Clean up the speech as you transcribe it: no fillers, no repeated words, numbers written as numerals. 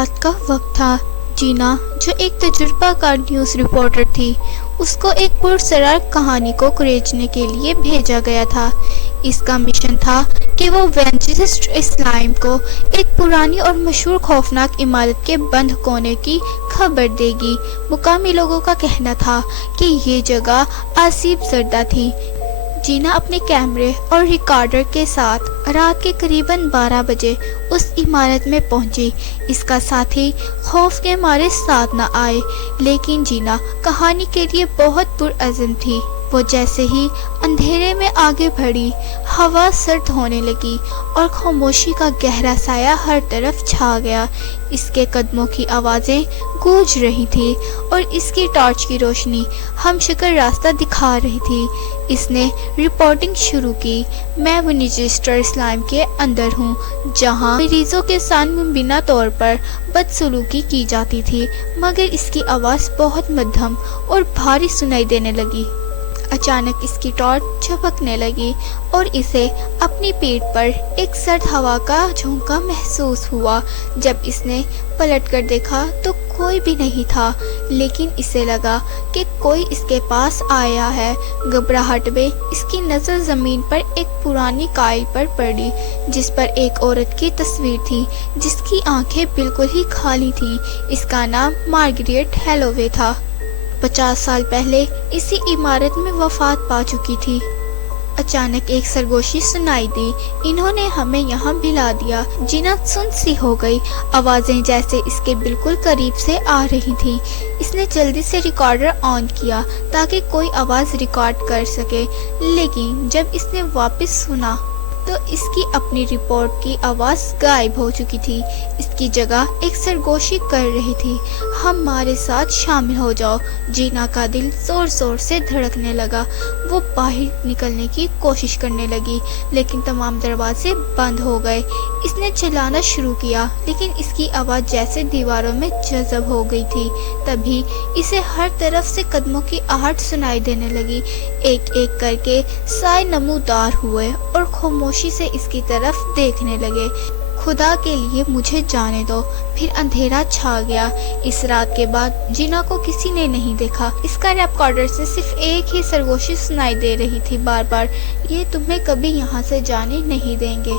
رات کا وقت تھا۔ جینا جو ایک تجربہ کار نیوز رپورٹر تھی، اس کو ایک پرسرار کہانی کو کریچنے کے لیے بھیجا گیا تھا۔ اس کا مشن تھا کہ وہ وینچسٹر اسلام کو ایک پرانی اور مشہور خوفناک عمارت کے بند کونے کی خبر دے گی۔ مقامی لوگوں کا کہنا تھا کہ یہ جگہ آسیب زدہ تھی۔ جینا اپنے کیمرے اور ریکارڈر کے ساتھ رات کے قریباً 12 بجے اس عمارت میں پہنچی۔ اس کا ساتھی خوف کے مارے ساتھ نہ آئے، لیکن جینا کہانی کے لیے بہت پرعزم تھی۔ وہ جیسے ہی اندھیرے میں آگے بڑھی، ہوا سرد ہونے لگی اور خاموشی کا گہرا سایہ ہر طرف چھا گیا۔ اس کے قدموں کی آوازیں گونج رہی تھی اور اس کی ٹارچ کی روشنی ہم شکل راستہ دکھا رہی تھی۔ اس نے رپورٹنگ شروع کی۔ میں وینچسٹر اسلام کے اندر ہوں، جہاں مریضوں کے ساتھ مبینہ طور پر بدسلوکی کی جاتی تھی، مگر اس کی آواز بہت مدھم اور بھاری سنائی دینے لگی۔ اچانک اس کی ٹارچ جھپکنے لگی اور اسے اپنی پیٹھ پر ایک سرد ہوا کا جھونکا محسوس ہوا۔ جب اس نے پلٹ کر دیکھا تو کوئی بھی نہیں تھا، لیکن اسے لگا کہ کوئی اس کے پاس آیا ہے۔ گھبراہٹ میں اس کی نظر زمین پر ایک پرانی کائل پر پڑی، جس پر ایک عورت کی تصویر تھی جس کی آنکھیں بالکل ہی خالی تھیں۔ اس کا نام مارگریٹ ہیلووے تھا۔ 50 سال پہلے اسی عمارت میں وفات پا چکی تھی۔ اچانک ایک سرگوشی سنائی دی، انہوں نے ہمیں یہاں بھلا دیا۔ جینا سن سی ہو گئی، آوازیں جیسے اس کے بالکل قریب سے آ رہی تھیں۔ اس نے جلدی سے ریکارڈر آن کیا تاکہ کوئی آواز ریکارڈ کر سکے، لیکن جب اس نے واپس سنا تو اس کی اپنی رپورٹ کی آواز غائب ہو چکی تھی۔ اس کی جگہ ایک سرگوشی کر رہی تھی، ہمارے ساتھ شامل ہو جاؤ۔ جینا کا دل زور زور سے دھڑکنے لگا۔ وہ باہر نکلنے کی کوشش کرنے لگی، لیکن تمام دروازے بند ہو گئے۔ اس نے چلانا شروع کیا، لیکن اس کی آواز جیسے دیواروں میں جذب ہو گئی تھی۔ تبھی اسے ہر طرف سے قدموں کی آہٹ سنائی دینے لگی۔ ایک ایک کر کے سائے نمودار ہوئے اور خاموشی سے اس کی طرف دیکھنے لگے۔ خدا کے لیے مجھے جانے دو۔ پھر اندھیرا چھا گیا۔ اس رات کے بعد جینا کو کسی نے نہیں دیکھا۔ اس کا ریکارڈر سے صرف ایک ہی سرگوشی سنائی دے رہی تھی، بار بار، یہ تمہیں کبھی یہاں سے جانے نہیں دیں گے۔